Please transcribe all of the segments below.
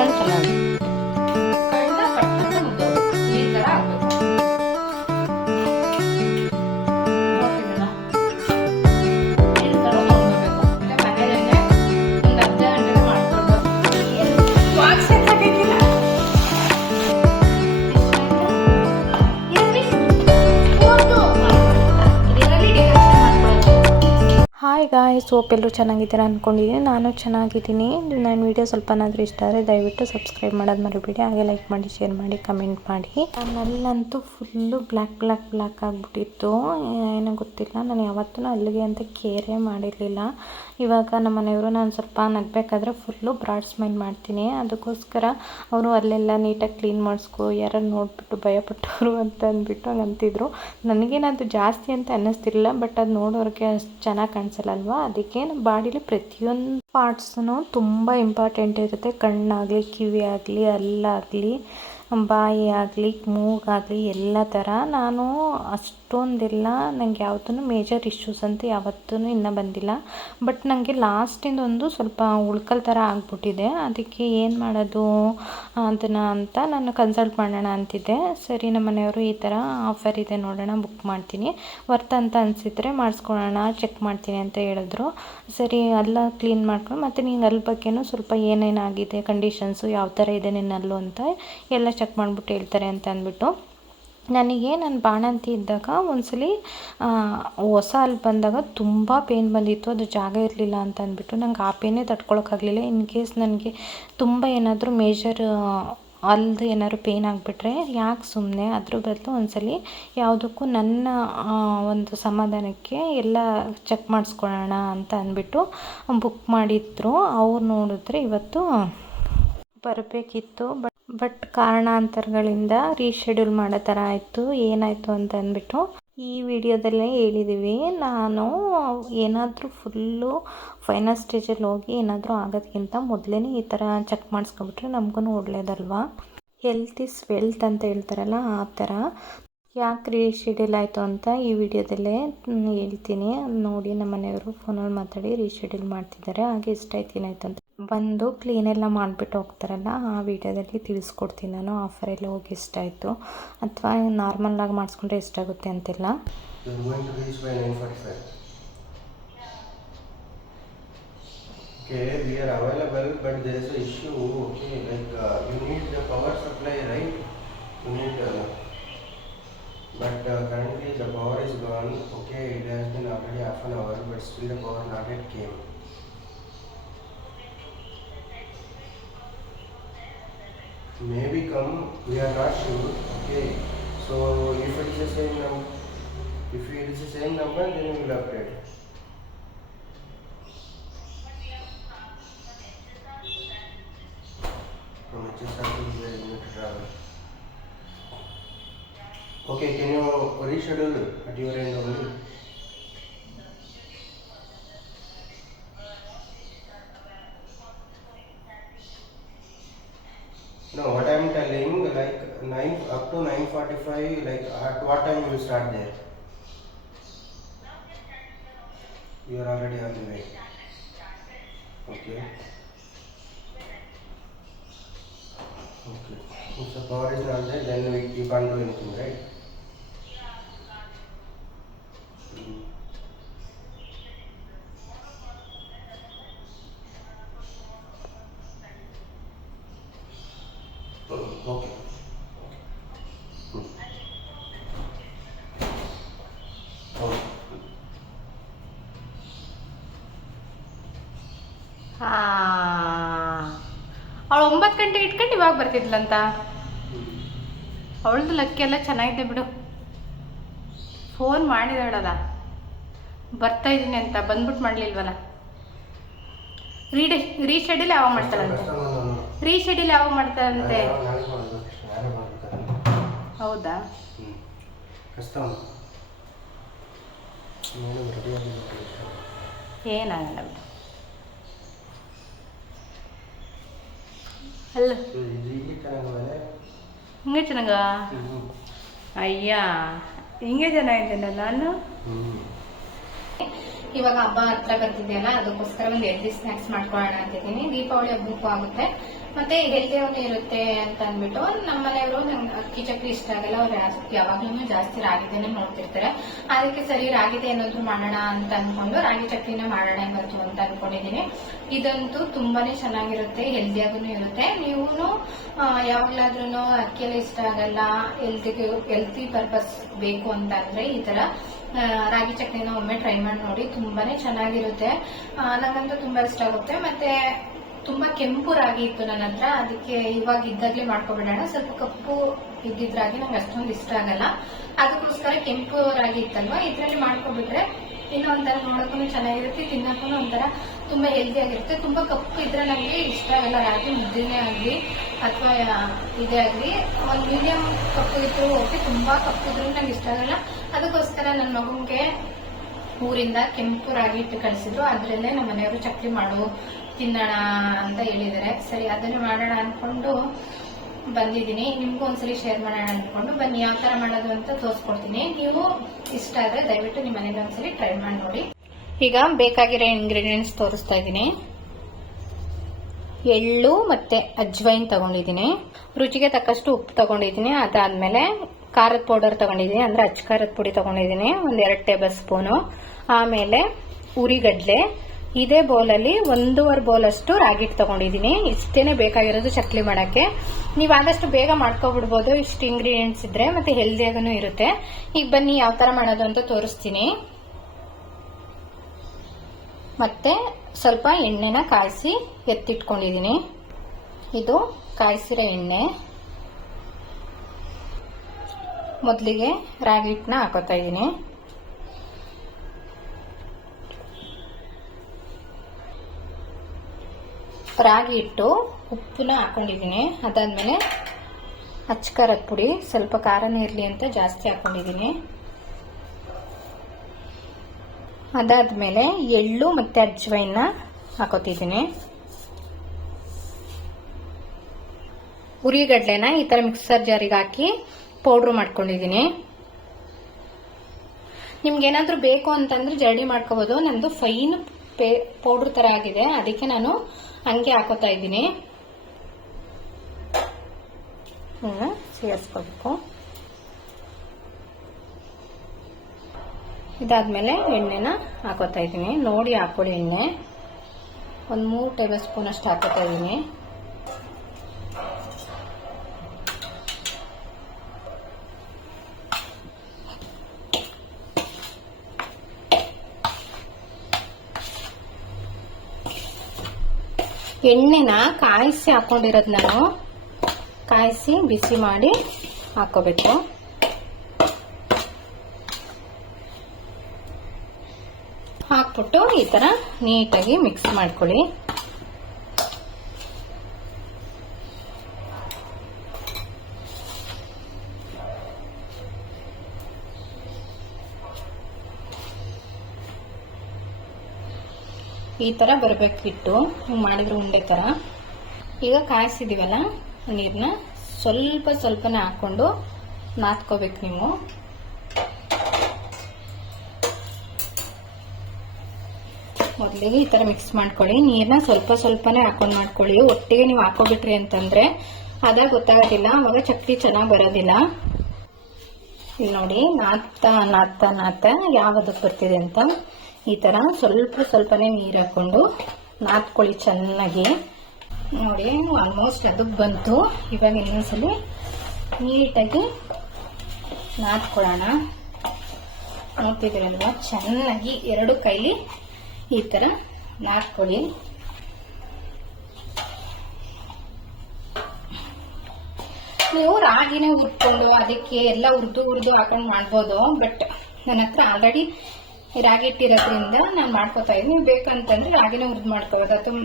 ತುಂಬಾನೇ ಚೆನ್ನಾಗಿ ಸೋಪ್ ಎಲ್ಲರೂ ಚೆನ್ನಾಗಿದ್ದೀರಾ ಅಂದ್ಕೊಂಡಿದ್ದೀನಿ ನಾನು ಚೆನ್ನಾಗಿದ್ದೀನಿ. ನನ್ನ ವೀಡಿಯೋ ಸ್ವಲ್ಪನಾದರೂ ಇಷ್ಟ ಆದರೆ ದಯವಿಟ್ಟು ಸಬ್ಸ್ಕ್ರೈಬ್ ಮಾಡೋದು ಮರಿಬೇಡಿ. ಹಾಗೆ ಲೈಕ್ ಮಾಡಿ, ಶೇರ್ ಮಾಡಿ, ಕಮೆಂಟ್ ಮಾಡಿ. ನನ್ನಲ್ಲಂತೂ ಫುಲ್ಲು ಬ್ಲ್ಯಾಕ್ ಬ್ಲ್ಯಾಕ್ ಬ್ಲ್ಯಾಕ್ ಆಗಿಬಿಟ್ಟಿತ್ತು. ಏನೋ ಗೊತ್ತಿಲ್ಲ. ನಾನು ಯಾವತ್ತೂ ಅಲ್ಲಿಗೆ ಅಂತ ಕೇರೇ ಮಾಡಿರಲಿಲ್ಲ. ಇವಾಗ ನಮ್ಮ ಮನೆಯವರು ನಾನು ಸ್ವಲ್ಪ ನಗಬೇಕಾದ್ರೆ ಫುಲ್ಲು ಬ್ರಾಡ್ ಸ್ಮೈಲ್ ಮಾಡ್ತೀನಿ. ಅದಕ್ಕೋಸ್ಕರ ಅವರು ಅಲ್ಲೆಲ್ಲ ನೀಟಾಗಿ ಕ್ಲೀನ್ ಮಾಡಿಸ್ಕೊ, ಯಾರು ನೋಡಿಬಿಟ್ಟು ಭಯಪಟ್ಟವರು ಅಂತ ಅಂದ್ಬಿಟ್ಟು ಹಂಗೆ ಅಂತಿದ್ರು. ನನಗೇನದು ಜಾಸ್ತಿ ಅಂತ ಅನ್ನಿಸ್ತಿರಲಿಲ್ಲ, ಬಟ್ ಅದು ನೋಡೋರಿಗೆ ಅಷ್ಟು ಚೆನ್ನಾಗಿ ಕಾಣಿಸಲ್ಲ ಅದಕ್ಕೆ ನಮ್ಮ ಬಾಡಿಲಿ ಪ್ರತಿಯೊಂದು ಪಾರ್ಟ್ಸೂ ತುಂಬ ಇಂಪಾರ್ಟೆಂಟ್ ಇರುತ್ತೆ. ಕಣ್ಣಾಗಲಿ, ಕಿವಿ ಆಗಲಿ, ಹಲ್ಲಾಗಲಿ, ಬಾಯಿ ಆಗಲಿ ಮೂಗಾಗಲಿ ಎಲ್ಲ ಥರ ನಾನು ಅಷ್ಟೊಂದೆಲ್ಲ ನಂಗೆ ಯಾವುದೂ ಮೇಜರ್ ಇಶ್ಯೂಸ್ ಅಂತ ಯಾವತ್ತೂ ಇನ್ನೂ ಬಂದಿಲ್ಲ. ಬಟ್ ನನಗೆ ಲಾಸ್ಟಿಂದ ಒಂದು ಸ್ವಲ್ಪ ಉಳ್ಕಲ್ ಥರ ಆಗ್ಬಿಟ್ಟಿದೆ. ಅದಕ್ಕೆ ಏನು ಮಾಡೋದು ಅದನ್ನು ಅಂತ ನಾನು ಕನ್ಸಲ್ಟ್ ಮಾಡೋಣ ಅಂತಿದ್ದೆ. ಸರಿ, ನಮ್ಮ ಮನೆಯವರು ಈ ಥರ ಆಫರ್ ಇದೆ ನೋಡೋಣ ಬುಕ್ ಮಾಡ್ತೀನಿ. ವರ್ತ್ ಅಂತ ಅನಿಸಿದ್ರೆ ಮಾಡಿಸ್ಕೊಳ್ಳೋಣ ಚೆಕ್ ಮಾಡ್ತೀನಿ ಅಂತ ಹೇಳಿದ್ರು. ಸರಿ ಎಲ್ಲ ಕ್ಲೀನ್ ಮಾಡ್ಕೊಂಡು ಮತ್ತು ನೀನು ಅಲ್ಲಿ ಬಗ್ಗೆನೂ ಸ್ವಲ್ಪ ಏನೇನಾಗಿದೆ ಕಂಡೀಷನ್ಸು ಯಾವ ಥರ ಇದೆ ನಿನ್ನಲ್ಲೂ ಅಂತ ಎಲ್ಲ ಚೆಕ್ ಮಾಡಿಬಿಟ್ಟು ಹೇಳ್ತಾರೆ ಅಂತ ಅಂದ್ಬಿಟ್ಟು. ನನಗೆ ನನ್ನ ಬಾಣಂತಿ ಇದ್ದಾಗ ಒಂದ್ಸಲಿ ಹೊಸ ಅಲ್ಲಿ ಬಂದಾಗ ತುಂಬ ಪೇನ್ ಬಂದಿತ್ತು. ಅದು ಜಾಗ ಇರಲಿಲ್ಲ ಅಂತ ಅಂದ್ಬಿಟ್ಟು ನಂಗೆ ಆ ಪೇನೇ ತಡ್ಕೊಳಕ್ಕಾಗಲಿಲ್ಲ ಇನ್ ಕೇಸ್ ನನಗೆ ತುಂಬ ಏನಾದರೂ ಮೇಜರ್ ಅಲ್ದು ಏನಾದ್ರು ಪೇನ್ ಆಗಿಬಿಟ್ರೆ ಯಾಕೆ ಸುಮ್ಮನೆ ಅದ್ರ ಬದಲು ಒಂದ್ಸಲಿ ಯಾವುದಕ್ಕೂ ನನ್ನ ಒಂದು ಸಮಾಧಾನಕ್ಕೆ ಎಲ್ಲ ಚೆಕ್ ಮಾಡಿಸ್ಕೊಳ್ಳೋಣ ಅಂತ ಅಂದ್ಬಿಟ್ಟು ಬುಕ್ ಮಾಡಿದ್ರು. ಅವ್ರು ನೋಡಿದ್ರೆ ಇವತ್ತು ಬರಬೇಕಿತ್ತು ಬಟ್ ಬಟ್ ಕಾರಣಾಂತರಗಳಿಂದ ರೀಶೆಡ್ಯೂಲ್ ಮಾಡೋ ಥರ ಆಯಿತು, ಏನಾಯಿತು ಅಂತ ಅಂದ್ಬಿಟ್ಟು ಈ ವಿಡಿಯೋದಲ್ಲೇ ಹೇಳಿದ್ದೀವಿ ನಾನು ಏನಾದರೂ ಫುಲ್ಲು ಫೈನಲ್ ಸ್ಟೇಜಲ್ಲಿ ಹೋಗಿ ಏನಾದರೂ ಆಗೋದಕ್ಕಿಂತ ಮೊದಲೇ ಈ ಥರ ಚೆಕ್ ಮಾಡಿಸ್ಕೊಬಿಟ್ರೆ ನಮಗೂ ಒಳ್ಳೇದಲ್ವಾ? ಹೆಲ್ತ್ ಇಸ್ ವೆಲ್ತ್ ಅಂತ ಹೇಳ್ತಾರಲ್ಲ ಆ ಥರ. ಯಾಕೆ ರೀಶೆಡ್ಯೂಲ್ ಆಯಿತು ಅಂತ ಈ ವಿಡಿಯೋದಲ್ಲೇ ಹೇಳ್ತೀನಿ ನೋಡಿ ನಮ್ಮ ಮನೆಯವರು ಫೋನಲ್ಲಿ ಮಾತಾಡಿ ರೀಶೆಡ್ಯೂಲ್ ಮಾಡ್ತಿದ್ದಾರೆ ಹಾಗೆ ಇಷ್ಟ ಆಯ್ತು ಏನಾಯ್ತು ಅಂತ ಬಂದು ಕ್ಲೀನೆಲ್ಲ ಮಾಡಿಬಿಟ್ಟು ಹೋಗ್ತಾರಲ್ಲ ಆ ವಿಡಿಯೋದಲ್ಲಿ ತಿಳಿಸ್ಕೊಡ್ತೀನಿ ನಾನು ಆಫರೆಲ್ಲ ಹೋಗಿ ಇಷ್ಟ ಆಯಿತು ಅಥವಾ ನಾರ್ಮಲಾಗಿ ಮಾಡಿಸ್ಕೊಂಡ್ರೆ ಎಷ್ಟಾಗುತ್ತೆ ಅಂತಿಲ್ಲ You're going to reach by 9:45. Okay, we are available, but there is a issue. Okay, like uh, you need the power supply, right? You need, uh, but uh, currently the power is gone. Okay, it has been already half an hour, but still the power not yet came. Maybe come, we are not sure. Okay, so if it is the same number. If it is the same number, then we will update. From HSR to you need to travel. Okay, can you reschedule at your end only? No, what I am telling, like nine up to nine forty-five, like at what time you start there? You are already on the way. Okay. Okay. If the power is not there, then we you can't do anything, right? ಅವಳು ಒಂಬತ್ತು ಗಂಟೆ ಇಟ್ಕೊಂಡು ಇವಾಗ ಬರ್ತಿದ್ಲಂತ. ಅವಳದು lucky ಎಲ್ಲ ಚೆನ್ನಾಗಿದೆ ಬಿಡು. Phone ಮಾಡಿದಾಳಲ್ಲ. ಬರ್ತಾ ಇದ್ದೀನಿ ಅಂತ ಬಂದ್ಬಿಟ್ಟು ಮಾಡಲಿಲ್ವಲ್ಲ. ರೀಡೆ ರೀಶೆಡ್ಯೂಲ್ ಯಾವಾಗ ಮಾಡ್ತಾಳಂತೆ? ನಾನು. ರೀಶೆಡ್ಯೂಲ್ ಯಾವಾಗ ಮಾಡ್ತಾಳಂತೆ? ಮಾಡ್ಬೇಕಾದ್ರೆ ಹೌದಾ? ಏನಾಗಲ್ಲ ಬಿಡು. ಅಲ್ಲ. ಹಿಂಗೆ ಚೆನ್ನಾಗ ಅಯ್ಯ ಹಿಂಗೆ ಚೆನ್ನಾಗಿದ್ದೇನೆ ನಾನು ಇವಾಗ ಹಬ್ಬ ಹತ್ರ ಬರ್ತಿದೆಯಲ್ಲ ಅದಕ್ಕೋಸ್ಕರ ಒಂದು ಎಲ್ದಿ ಸ್ನ್ಯಾಕ್ಸ್ ಮಾಡ್ಕೊಳ್ಳೋಣ ಅಂತಿದ್ದೀನಿ. ದೀಪಾವಳಿ ಹಬ್ಬಕ್ಕೂ ಆಗುತ್ತೆ. ಮತ್ತೆ ಹೆಲ್ದಿಯಾಗೂ ಇರುತ್ತೆ ಅಂತ ಅಂದ್ಬಿಟ್ಟು ನಮ್ಮ ಮನೆಯವರು ನಂಗೆ ಅಕ್ಕಿ ಚಕ್ರಿ ಇಷ್ಟ ಆಗಲ್ಲ, ಅವ್ರು ಯಾವಾಗ್ಲೂ ಜಾಸ್ತಿ ರಾಗಿದೇನೆ ನೋಡ್ತಿರ್ತಾರೆ. ಅದಕ್ಕೆ ಸರಿ ರಾಗಿದೆ ಏನಾದ್ರು ಮಾಡೋಣ ಅಂತ ಅನ್ಕೊಂಡು ರಾಗಿ ಚಕ್ರಿನ ಮಾಡೋಣ ಇವತ್ತು ಅಂತ ಅನ್ಕೊಂಡಿದೀನಿ. ಇದಂತೂ ತುಂಬಾನೇ ಚೆನ್ನಾಗಿರುತ್ತೆ ಹೆಲ್ದಿಯಾಗೂ ಇರುತ್ತೆ. ನೀವು ಯಾವಾಗ್ಲಾದ್ರೂ ಅಕ್ಕಿಯಲ್ಲಿ ಇಷ್ಟ ಆಗಲ್ಲ ಹೆಲ್ತಿಗೆ ಹೆಲ್ತಿ ಪರ್ಪಸ್ ಬೇಕು ಅಂತ ಅಂದ್ರೆ ಈ ತರ ರಾಗಿ ಚಟ್ನಿನ ಒಮ್ಮೆ ಟ್ರೈ ಮಾಡಿ ನೋಡಿ, ತುಂಬಾನೇ ಚೆನ್ನಾಗಿರುತ್ತೆ. ನನಗಂತೂ ನಂಗಂತೂ ತುಂಬಾ ಇಷ್ಟ ಆಗುತ್ತೆ. ಮತ್ತೆ ತುಂಬಾ ಕೆಂಪು ರಾಗಿ ಇತ್ತು ನನ್ನ ಹತ್ರ. ಅದಕ್ಕೆ ಇವಾಗ ಇದ್ದಾಗ್ಲೇ ಮಾಡ್ಕೊಬಿಡೋಣ. ಸ್ವಲ್ಪ ಕಪ್ಪು ಇದ್ದಿದ್ರಾಗಿ ನಂಗೆ ಅಷ್ಟೊಂದು ಇಷ್ಟ ಆಗಲ್ಲ. ಅದಕ್ಕೋಸ್ಕರ ಕೆಂಪು ರಾಗಿ ಇತ್ತಲ್ವಾ? ಇದ್ರಲ್ಲಿ ಮಾಡ್ಕೊಬಿಟ್ರೆ ಇನ್ನೂ ಒಂಥರ ನೋಡಕ್ಕೂ ಚೆನ್ನಾಗಿರುತ್ತೆ ತಿನ್ನಕ್ಕೂ ಒಂಥರ ತುಂಬಾ ಹೆಲ್ದಿ ಆಗಿರುತ್ತೆ. ತುಂಬಾ ಕಪ್ಪು ಇದ್ರೆ ನನಗೆ ಇಷ್ಟ ಆಗಲ್ಲ. ರಾಗಿ ಮುದ್ದೆನೇ ಆಗಲಿ ಅಥವಾ ಇದೇ ಆಗಲಿ. ಒಂದು ಮೀಡಿಯಂ ಕಪ್ಪು ಇತ್ತು ಓಕೆ ತುಂಬಾ ಕಪ್ಪು ಇದ್ರೂ ನಂಗೆ ಇಷ್ಟ ಆಗಲ್ಲ. ಅದಕ್ಕೋಸ್ಕರ ನನ್ನ ಮಗುಗೆ ಊರಿಂದ ಕೆಂಪು ರಾಗಿ ಇಟ್ಟು ಕಳಿಸಿದ್ರು. ಅದ್ರಲ್ಲೇ ನಮ್ಮ ಮನೆಯವರು ಚಕ್ಲಿ ಮಾಡು ತಿನ್ನೋಣ ಅಂತ ಹೇಳಿದ್ದಾರೆ. ಸರಿ, ಅದನ್ನು ಮಾಡೋಣ ಅನ್ಕೊಂಡು ಬಂದಿದ್ದೀನಿ. ನಿಮ್ಗೂ ಒಂದ್ಸರಿ ಶೇರ್ ಮಾಡೋಣ ಅನ್ಕೊಂಡು ಬನ್ನಿ. ಯಾವ ತರ ಮಾಡೋದು ಅಂತ ತೋರಿಸ್ಕೊಡ್ತೀನಿ. ನೀವು ಇಷ್ಟ ಆದ್ರೆ ದಯವಿಟ್ಟು ನಿಮ್ಮ ಮನೇಲಿ ಒಂದ್ಸರಿ ಟ್ರೈ ಮಾಡಿ ನೋಡಿ. ಈಗ ಬೇಕಾಗಿರೋ ಇಂಗ್ರೀಡಿಯೆಂಟ್ಸ್ ತೋರಿಸ್ತಾ ಇದ್ದೀನಿ. ಎಳ್ಳು ಮತ್ತೆ ಅಜ್ವೈನ್ ತಗೊಂಡಿದ್ದೀನಿ. ರುಚಿಗೆ ತಕ್ಕಷ್ಟು ಉಪ್ಪು ತಗೊಂಡಿದ್ದೀನಿ. ಅದಾದ್ಮೇಲೆ ಖಾರದ ಪೌಡರ್ ತಗೊಂಡಿದ್ದೀನಿ. ಅಂದ್ರೆ ಅಚ್ಚ ಖಾರದ ಪುಡಿ ತಗೊಂಡಿದ್ದೀನಿ. ಒಂದ್ ಎರಡು ಟೇಬಲ್ ಸ್ಪೂನು. ಆಮೇಲೆ ಉರಿಗಡ್ಲೆ. ಇದೇ ಬೌಲಲ್ಲಿ ಒಂದೂವರೆ ಬೌಲ್ ಅಷ್ಟು ರಾಗಿ ಹಿಟ್ಟು ತಗೊಂಡಿದ್ದೀನಿ. ಇಷ್ಟೇನೆ ಬೇಕಾಗಿರೋದು ಚಕ್ಲಿ ಮಾಡಕ್ಕೆ. ನೀವು ಆದಷ್ಟು ಬೇಗ ಮಾಡ್ಕೊಬಿಡ್ಬೋದು. ಇಷ್ಟು ಇಂಗ್ರೀಡಿಯೆಂಟ್ಸ್ ಇದ್ರೆ ಮತ್ತೆ ಹೆಲ್ದಿಯಾಗೂ ಇರುತ್ತೆ. ಈಗ ಬನ್ನಿ ಯಾವ ತರ ಮಾಡೋದು ಅಂತ ತೋರಿಸ್ತೀನಿ. ಮತ್ತೆ ಸ್ವಲ್ಪ ಎಣ್ಣೆನ ಕಾಯಿಸಿ ಎತ್ತಿಟ್ಕೊಂಡಿದ್ದೀನಿ. ಇದು ಕಾಯಿಸಿರೋ ಎಣ್ಣೆ. ಮೊದಲಿಗೆ ರಾಗಿ ಹಿಟ್ಟನ್ನ ಹಾಕೋತಾ ಇದ್ದೀನಿ. ರಾಗಿ ಹಿಟ್ಟು, ಉಪ್ಪನ್ನ ಹಾಕೊಂಡಿದ್ದೀನಿ. ಅದಾದ್ಮೇಲೆ ಅಚ್ಚ ಖಾರದ ಪುಡಿ, ಸ್ವಲ್ಪ ಖಾರನೇ ಇರಲಿ ಅಂತ ಜಾಸ್ತಿ ಹಾಕೊಂಡಿದ್ದೀನಿ. ಅದಾದ್ಮೇಲೆ ಎಳ್ಳು ಮತ್ತೆ ಅಜ್ವೈನ ಹಾಕೋತಿದ್ದೀನಿ. ಉರಿಗಡ್ಲೆನ ಈ ತರ ಮಿಕ್ಸರ್ ಜಾರಿಗೆ ಹಾಕಿ ಪೌಡ್ರ್ ಮಾಡ್ಕೊಂಡಿದ್ದೀನಿ. ನಿಮ್ಗೇನಾದರೂ ಬೇಕು ಅಂತಂದ್ರೆ ಜರಡಿ ಮಾಡ್ಕೋಬಹುದು ನಂದು ಫೈನ್ ಪೌಡ್ರ್ ತರ ಆಗಿದೆ. ಅದಕ್ಕೆ ನಾನು ಹಂಗೆ ಹಾಕೋತಾ ಇದ್ದೀನಿ. ಸೇರಿಸ್ಕೋಬೇಕು. ಇದಾದ್ಮೇಲೆ ಎಣ್ಣೆನ ಹಾಕೋತಾ ಇದ್ದೀನಿ. ನೋಡಿ ಹಾಕೊಳ್ಳಿ ಎಣ್ಣೆ. ಒಂದು ಮೂರು ಟೇಬಲ್ ಸ್ಪೂನ್ ಅಷ್ಟು ಹಾಕೋತಾ ಇದ್ದೀನಿ. ಎಣ್ಣೆನ ಕಾಯಿಸಿ ಹಾಕೊಂಡಿರೋದು ನಾನು ಕಾಯಿಸಿ ಬಿಸಿ ಮಾಡಿ ಹಾಕೋಬೇಕು ಹಾಕ್ಬಿಟ್ಟು ಈ ತರ ನೀಟಾಗಿ ಮಿಕ್ಸ್ ಮಾಡ್ಕೊಳ್ಳಿ. ಈ ತರ ಬರ್ಬೇಕು ಹಿಟ್ಟು. ಹಿಂಗ್ ಮಾಡಿದ್ರೆ ಉಂಡೆ ತರ. ಈಗ ಕಾಯಿಸಿದೀವಲ್ಲ, ನೀರ್ನ ಸ್ವಲ್ಪ ಸ್ವಲ್ಪನೇ ಹಾಕೊಂಡು ನಾದ್ಕೋಬೇಕು ನೀವು. ಮೊದಲಿಗೆ ಈ ತರ ಮಿಕ್ಸ್ ಮಾಡ್ಕೊಳ್ಳಿ. ನೀರ್ನ ಸ್ವಲ್ಪ ಸ್ವಲ್ಪನೇ ಹಾಕೊಂಡ್ ಮಾಡ್ಕೊಳ್ಳಿ. ಒಟ್ಟಿಗೆ ನೀವು ಹಾಕೋಬಿಟ್ರಿ ಅಂತಂದ್ರೆ ಅದಾಗ ಗೊತ್ತಾಗೋದಿಲ್ಲ. ಅವಾಗ ಚಕ್ಲಿ ಚೆನ್ನಾಗಿ ಬರೋದಿಲ್ಲ. ಇಲ್ಲಿ ನೋಡಿ, ನಾದ್ತಾ ನಾದ್ತಾ ನಾದ್ತಾ ಯಾವದಕ್ಕೆ ಬರ್ತಿದೆ ಅಂತ. ಈ ತರ ಸ್ವಲ್ಪ ಸ್ವಲ್ಪನೇ ನೀರ್ ಹಾಕೊಂಡು ನಾದ್ಕೊಳ್ಳಿ ಚೆನ್ನಾಗಿ. ನೋಡಿ ಆಲ್ಮೋಸ್ಟ್ ಅದಕ್ಕೆ ಬಂತು. ಇವಾಗ ಇನ್ನೊಂದ್ಸಲಿ ನೀಟಾಗಿ ನಾದ್ಕೊಳ್ಳೋಣ. ನೋಡ್ತಿದ್ದೀರಲ್ವ? ಚೆನ್ನಾಗಿ ಎರಡು ಕೈಲಿ ಈ ತರ ನಾದ್ಕೊಳ್ಳಿ. ನೀವು ರಾಗಿನೇ ಹುರ್ಕೊಂಡು ಅದಕ್ಕೆ ಎಲ್ಲ ಉರ್ದು ಉರ್ದು ಹಾಕೊಂಡು ಮಾಡ್ಬೋದು, ಬಟ್ ನನ್ನ ಹತ್ರ ಆಲ್ರೆಡಿ ರಾಗಿ ಇಟ್ಟಿರೋದ್ರಿಂದ ನಾನು ಮಾಡ್ಕೋತಾ ಇದ್ದೀನಿ ನೀವು ಬೇಕಂತಂದ್ರೆ ರಾಗಿನ ಹುರಿದು ಮಾಡ್ಕೋಬೋದು ಅಥವಾ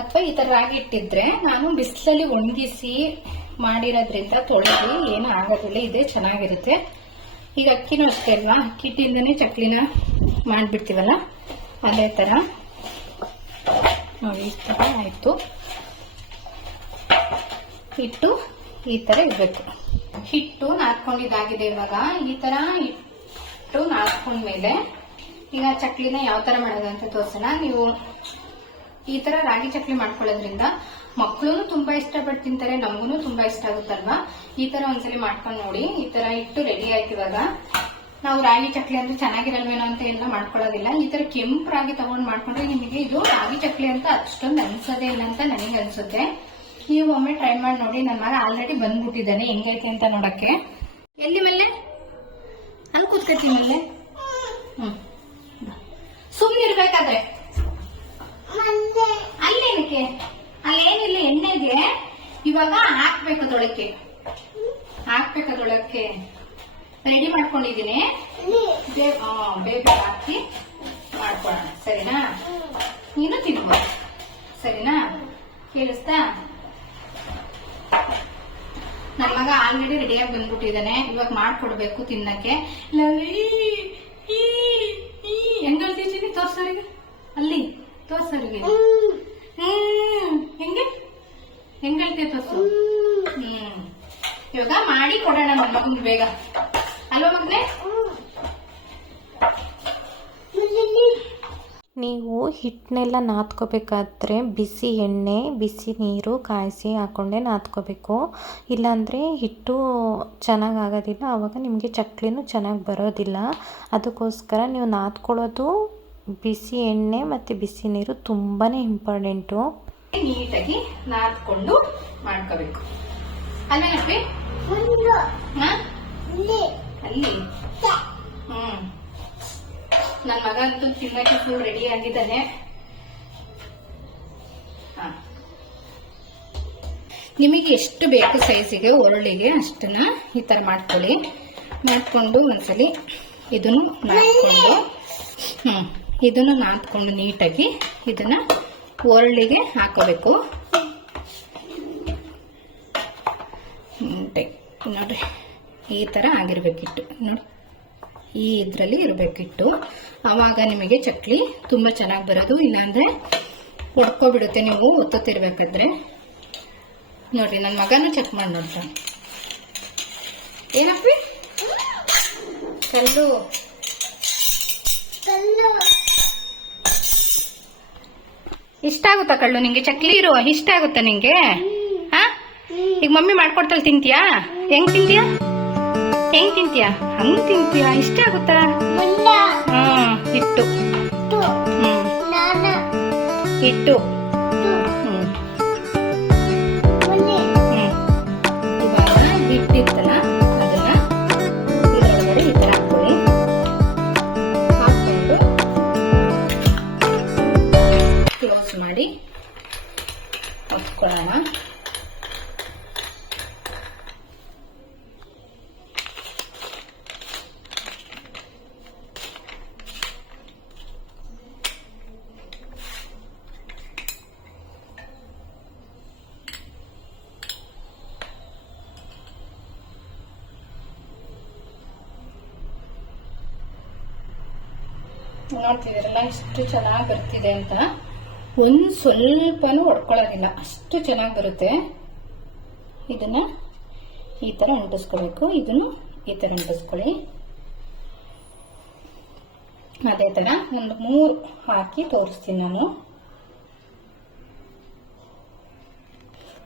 ಅಥವಾ ಈ ತರ ರಾಗಿ ಇಟ್ಟಿದ್ರೆ ನಾನು ಬಿಸಿಲಲ್ಲಿ ಒಣಗಿಸಿ ಮಾಡಿರೋದ್ರಿಂದ ತೊಳೆದು ಏನು ಆಗೋದಿಲ್ಲ. ಇದೇ ಚೆನ್ನಾಗಿರುತ್ತೆ. ಈಗ ಅಕ್ಕಿನೂ ಅಷ್ಟೇ ಅಲ್ವಾ? ಅಕ್ಕಿ ಹಿಟ್ಟಿಂದನೇ ಚಕ್ಲಿನ ಮಾಡಿಬಿಡ್ತೀವಲ್ಲ? ಅದೇ ತರ. ನೋಡಿ ಹಿಟ್ಟು ಈ ತರ ಇರ್ಬೇಕು. ಹಿಟ್ಟು ನಾದ್ಕೊಂಡಿದ್ದಾಗಿದೆ ಇವಾಗ. ಈ ತರ ಹಿಟ್ಟು ನಾದ್ಕೊಂಡ್ಮೇಲೆ ಈಗ ಚಕ್ಲಿನ ಯಾವ ತರ ಮಾಡೋದು ಅಂತ ತೋರ್ಸೋಣ. ನೀವು ಈ ತರ ರಾಗಿ ಚಕ್ಲಿ ಮಾಡ್ಕೊಳ್ಳೋದ್ರಿಂದ ಮಕ್ಕಳು ತುಂಬಾ ಇಷ್ಟಪಟ್ಟು ತಿಂತಾರೆ ನಮಗೂ ತುಂಬಾ ಇಷ್ಟ ಆಗುತ್ತಲ್ವಾ? ಈ ತರ ಒಂದ್ಸಲಿ ಮಾಡ್ಕೊಂಡು ನೋಡಿ. ಈ ತರ ಇಟ್ಟು ರೆಡಿ ಆಯ್ತು ಇವಾಗ. ನಾವು ರಾಗಿ ಚಕ್ಲಿ ಅಂದ್ರೆ ಚೆನ್ನಾಗಿರಲ್ವೇನೋ ಅಂತ ಎಲ್ಲ ಮಾಡ್ಕೊಳ್ಳೋದಿಲ್ಲ. ಈ ತರ ಕೆಂಪು ರಾಗಿ ತಗೊಂಡ್ ಮಾಡ್ಕೊಂಡ್ರೆ ನಿಮಗೆ ಇದು ರಾಗಿ ಚಕ್ಲಿ ಅಂತ ಅಷ್ಟೊಂದು ಅನ್ಸೋದೇ ಇಲ್ಲ ಅಂತ ನನಗೆ ಅನ್ಸುತ್ತೆ. ನೀವು ಒಮ್ಮೆ ಟ್ರೈ ಮಾಡಿ ನೋಡಿ. ನನ್ನ ಮಗ ಆಲ್ರೆಡಿ ಬಂದ್ಬಿಟ್ಟಿದ್ದಾನೆ. ಹೆಂಗೈತೆ ಅಂತ ನೋಡಕ್ಕೆ. ಎಲ್ಲಿ ಮೇಲೆ ಅಲ್ಲಿ ಕೂತ್ಕೊತೀನಿ ಇಲ್ಲಿ. ಹ್ಮ್. ಇರ್ಬೇಕಾದ್ರೆ ಅಲ್ಲೇನಕ್ಕೆ ಅಲ್ಲೇನಿಲ್ಲ ಎಣ್ಣೆಗೆ. ಇವಾಗ ಹಾಕ್ಬೇಕು ಅದೊಳಕ್ಕೆ ಹಾಕ್ಬೇಕು ಅದೊಳಕ್ಕೆ ರೆಡಿ ಮಾಡ್ಕೊಂಡಿದೀನಿ ಬೇಗ ಹಾಕಿ ಮಾಡ್ಕೊಳ್ಳೋಣ. ಸರಿನಾ? ನೀನು ತಿನ್ಬೋದು ಸರಿನಾ? ಕೇಳಿಸ್ತಾ? ನನ್ನ ಮಗ ಆಲ್ರೆಡಿ ರೆಡಿಯಾಗಿ ಬಂದ್ಬಿಟ್ಟಿದ್ದಾನೆ ಇವಾಗ ಮಾಡ್ಕೊಡ್ಬೇಕು ತಿನ್ನಕ್ಕೆ. ಲವಿ, ಈ, ಈ, ಹೆಂಗ್ ಹೇಳ್ತಿದ್ದೀನಿ ತೋರ್ಸರಿಗೆ ಅಲ್ಲಿ ತೋರ್ಸರಿಗೆ ಹ್ಮ್ ಹೆಂಗೆ? ಹೆಂಗ್ ಹೇಳ್ತೀಯ ತೋರ್ಸು. ಹ್ಮ್. ಇವಾಗ ಮಾಡಿ ಕೊಡೋಣ ನನ್ನ ಬೇಗ. ಅಲ್ವಾ ಮಗನೇ? ನೀವು ಹಿಟ್ಟನ್ನೆಲ್ಲ ನಾದ್ಕೋಬೇಕಾದ್ರೆ ಬಿಸಿ ಎಣ್ಣೆ ಬಿಸಿ ನೀರು ಕಾಯಿಸಿ ಹಾಕ್ಕೊಂಡೆ ನಾದ್ಕೋಬೇಕು. ಇಲ್ಲಾಂದರೆ ಹಿಟ್ಟು ಚೆನ್ನಾಗಿ ಆಗೋದಿಲ್ಲ ಆವಾಗ ನಿಮಗೆ ಚಕ್ಲಿನೂ ಚೆನ್ನಾಗಿ ಬರೋದಿಲ್ಲ. ಅದಕ್ಕೋಸ್ಕರ ನೀವು ನಾದ್ಕೊಳ್ಳೋದು ಬಿಸಿ ಎಣ್ಣೆ ಮತ್ತು ಬಿಸಿ ನೀರು ತುಂಬಾ ಇಂಪಾರ್ಟೆಂಟು. ನೀಟಾಗಿ ನಾದ್ಕೊಂಡು ಮಾಡ್ಕೋಬೇಕು. ಅಲ್ಲೇ ಹಾ? ಅಲ್ಲಿ. ಹ್ಮ್. ನನ್ ಮಗ ಅಂತೂ ತಿನ್ನಕ್ಕೆ ಫುಲ್ ರೆಡಿ ಆಗಿದ್ದಾನೆ. ನಿಮಗೆ ಎಷ್ಟು ಬೇಕು ಸೈಜಿಗೆ ಒರಳಿಗೆ ಅಷ್ಟನ್ನ ಈ ತರ ಮಾಡ್ಕೊಳ್ಳಿ. ಮಾಡ್ಕೊಂಡು ಒಂದ್ಸಲಿ ಇದನ್ನು ನಾದ್ಕೊಂಡು, ಹ್ಮ್, ಇದನ್ನು ನಾದ್ಕೊಂಡು ನೀಟಾಗಿ ಇದನ್ನ ಒರಳಿಗೆ ಹಾಕೋಬೇಕು. ನೋಡ್ರಿ, ಈ ತರ ಆಗಿರ್ಬೇಕಿತ್ತು. ನೋಡಿ. ಈ ಇದರಲ್ಲಿ ಇರಬೇಕಿತ್ತು. ಆವಾಗ ನಿಮಗೆ ಚಕ್ಲಿ ತುಂಬಾ ಚೆನ್ನಾಗಿ ಬರೋದು. ಇಲ್ಲಾಂದರೆ ಹೊಡ್ಕೊಬಿಡುತ್ತೆ ನೀವು ಒತ್ತುತ್ತಿರ್ಬೇಕಾದ್ರೆ. ನೋಡ್ರಿ ನನ್ನ ಮಗನೂ ಚೆಕ್ ಮಾಡಿ ನೋಡ್ತ. ಏನಪ್ಪಿ? ಕಲ್ಲು. ಇಷ್ಟ ಆಗುತ್ತಾ ಕಳ್ಳು ನಿಂಗೆ? ಚಕ್ಲಿ ಇರುವ ಇಷ್ಟ ಆಗುತ್ತಾ ನಿಂಗೆ? ಹಾ? ಈಗ ಮಮ್ಮಿ ಮಾಡ್ಕೊಡ್ತಾಳೆ ತಿಂತೀಯಾ? ಹೆಂಗ್ ತಿಂತೀಯಾ? ಹೆಂಗ್ ತಿಂತೀಯ? ಹಂಗ್ ತಿಂತೀಯಾ? ಇಷ್ಟ ಆಗುತ್ತಾ? ಹ್ಮ್ ಹಿಟ್ಟು. ಹ್ಮ್. ಹಿಟ್ಟು. ಅಂತ ಒಂದು ಸ್ವಲ್ಪನೂ ಹೊಡ್ಕೊಳ್ಳೋದಿಲ್ಲ. ಅಷ್ಟು ಚೆನ್ನಾಗಿ ಬರುತ್ತೆ ಇದನ್ನ ಈ ತರ ಅಂಟಿಸ್ಕೋಬೇಕು. ಇದನ್ನು ಈ ತರ ಅಂಟಿಸ್ಕೊಳ್ಳಿ. ಅದೇ ತರ ಒಂದು ಮೂರು ಹಾಕಿ ತೋರಿಸ್ತೀನಿ ನಾನು.